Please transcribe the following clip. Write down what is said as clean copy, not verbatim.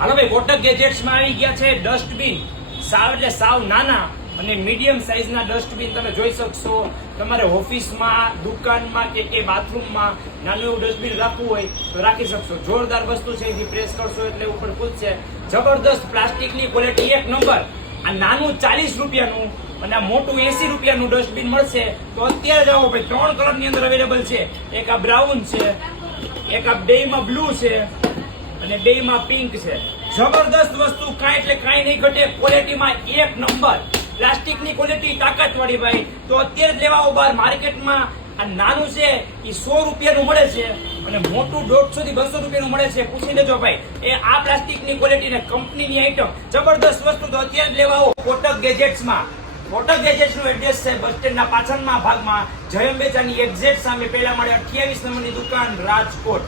હાલો ભાઈ, કોટક ગેજેટ્સમાં આવી ગયા છે ડસ્ટબિન. સાવ એટલે સાવ નાના અને મીડિયમ સાઇઝના ડસ્ટબિન તમે જોઈ શકશો. તમારે ઓફિસમાં, દુકાનમાં કે બાથરૂમમાં નાનું એવું ડસ્ટબિન રાખવું હોય તો રાખી શકશો. જોરદાર વસ્તુ છે, એથી પ્રેસ કરશો એટલે ઉપર ખુલશે. જબરદસ્ત પ્લાસ્ટિકની ક્વોલિટી એક નંબર. આ નાનું 40 રૂપિયાનું અને આ મોટું 80 રૂપિયાનું ડસ્ટબિન મળશે. તો અત્યારે જ આવો ભાઈ. 3 કલરની અંદર અવેલેબલ છે. એક આ બ્રાઉન છે, એક આ બેયમાં બ્લુ છે અને બેયમાં પિંક છે. જબરદસ્ત વસ્તુ, કાંઈ એટલે કાંઈ નહીં ઘટે. ક્વોલિટીમાં એક નંબર. પ્લાસ્ટિકની ક્વોલિટી તાકાતવાળી ભાઈ. તો અત્યારે જ લેવા આવો બહાર માર્કેટમાં. આ નાનું છે એ 100 રૂપિયાનું મળે છે અને મોટું 150 થી 200 રૂપિયાનું મળે છે. પૂછી લેજો ભાઈ. એ આ પ્લાસ્ટિકની ક્વોલિટી ને કંપનીની આઈટમ. જબરદસ્ત વસ્તુ. તો અત્યારે જ લેવા આવો કોટક ગેજેટ્સમાં. કોટક ગેજેટ્સનું એડ્રેસ છે બસ સ્ટેન્ડના પાછળના ભાગમાં, જય અંબેચાની એક્ઝેક્ટ સામે, પહેલા માળે 28 નંબરની દુકાન, રાજકોટ.